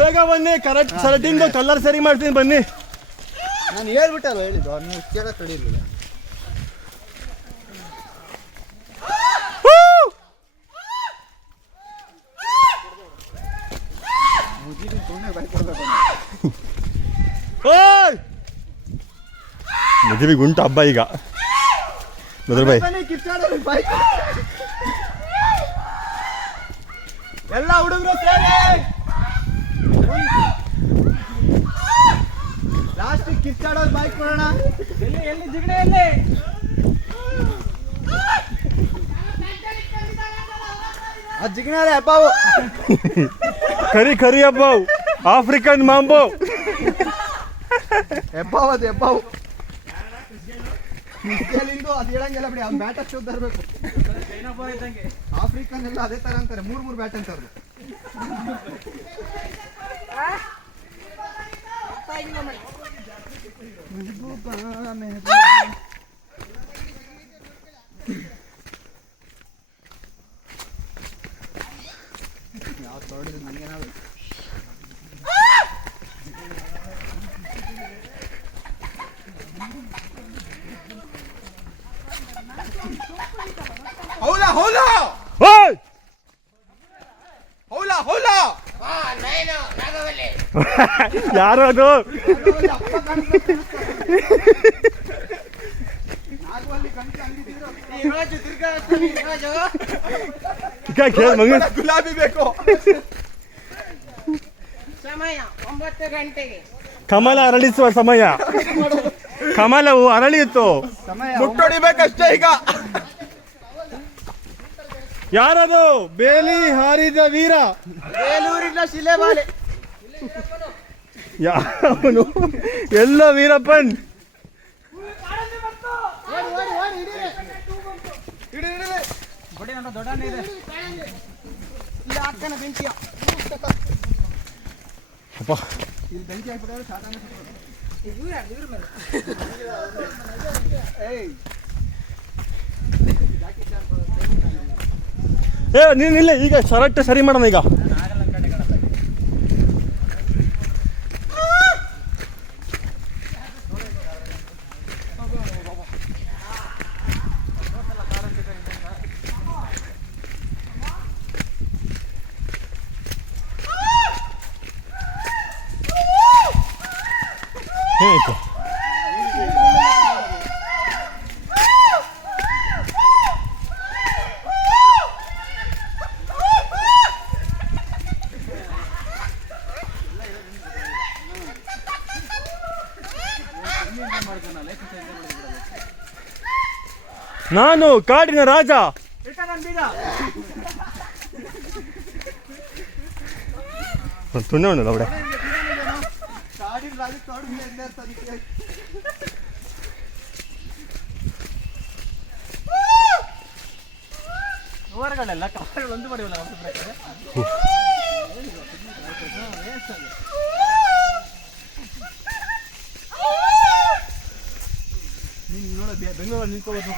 ಬೇಗ ಬನ್ನಿ, correct setting colour ಸರಿ ಮಾಡ್ತೀನಿ ಬನ್ನಿ. ನಾನು ಹೇಳ್ಬಿಟ್ಟಲ್ಲ ಹೇಳಿದ್ದು, ನೀವು ಕೇಳಕ್ಕೆ ತಡೀಲಿಲ್ಲ. ಮುಜಿಬಿಗೆ ಉಂಟು ಹಬ್ಬ ಈಗ. ಮಧುರ್ ಭಾಯ್ ಎಲ್ಲ ಹುಡುಗರು ಸೇರಿ ಲಾಸ್ಟ್ ಕಿತ್ತಾಡೋದು ಬೈಕ್ ಕೊಡೋಣ. ಎಲ್ಲಿ ಜಿಗಣೆ ಎಲ್ಲಿ? ಆ ಜಿಗಣೆ ಹಬ್ಬವು ಖರಿ ಖರಿ ಹಬ್ಬವು, ಆಫ್ರಿಕನ್ ಮಾಂಬೋ ಹೆಬ್ಬಾವ್, ಅದು ಹೆಬ್ಬಾವು. ಅದು ಹೇಳಂಗೆಲ್ಲ ಬಿಡಿ, ಅವ್ನು ಬ್ಯಾಟ್ ಅಷ್ಟು ತರಬೇಕು. ಆಫ್ರಿಕನ್ ಎಲ್ಲ ಅದೇ ತರ ಅಂತಾರೆ, 3 ಬ್ಯಾಟ್ ಅಂತಾರೆ. ಯಾವ ತೊಡಿದ್ರು ನಂಗೇನಾದ್ರು ಹೌಲಾ ಹೌಲಾ ಓಯ್ ಹೌಲಾ ಹೌಲಾ. ಯಾರು ಅದು? ಗುಲಾಬಿ ಬೇಕು. ಸಮಯ 9 ಗಂಟೆಗೆ ಕಮಲ ಅರಳಿಸುವ ಸಮಯ. ಕಮಲವು ಅರಳಿಯಿತು, ಮುಟ್ಟೊಡಿಬೇಕಷ್ಟೇ ಈಗ. ಯಾರದು? ಬೇಲಿ ಹಾರಿದ ವೀರ, ಬೇಲೂರಿನ ಶಿಲೆಬಾಲೆ. ಯಾವನು? ಎಲ್ಲ ವೀರಪ್ಪನ್. ಅಪ್ಪ ಏ ನೀನಿಲ್ಲ, ಈಗ ಶರ್ಟ್ ಸರಿ ಮಾಡೋಣ ಈಗ. ಏನಾಯ್ತು? ನಾನು ಕಾಡಿನ ರಾಜ. ತುಂಡ ಉಂಟಲ್ಲ ಅವಡೆ. ಓವರ್ಗಳೆಲ್ಲ ಕಾರ್ ಒಂದು ಮಾಡಿವಲ್ಲ ನೀನು ನೋಡ ಬೆಂಗಳೂರಲ್ಲಿ ನಿಂತ್ಕೋಬೇಕು.